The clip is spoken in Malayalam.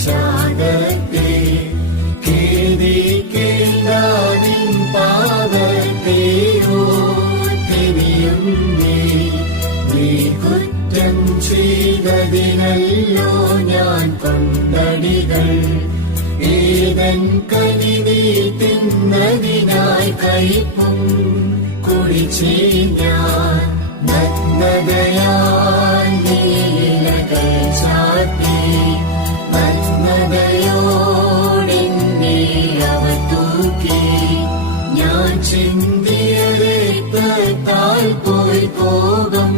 വിഷാദത്തെ ഖേദിക്കേണ്ടാനിൻ പാപത്തെ ഓർത്തിനിയും നീ കുറ്റം ചെയ്തതിനല്ലോ ഞാൻ കൊണ്ടടികൾ ഏതൻ കനി നീ തിന്നതിനായി കൈപ്പും കുടിച്ചേ ഞാൻ നഗ്നതയാൽ നീലകൾ ചാത്തി നഗ്നതയോടെന്നെ അവർ തൂക്കി ഞാൻ ചിന്തിയ രക്തത്താൽ പോയി കോപം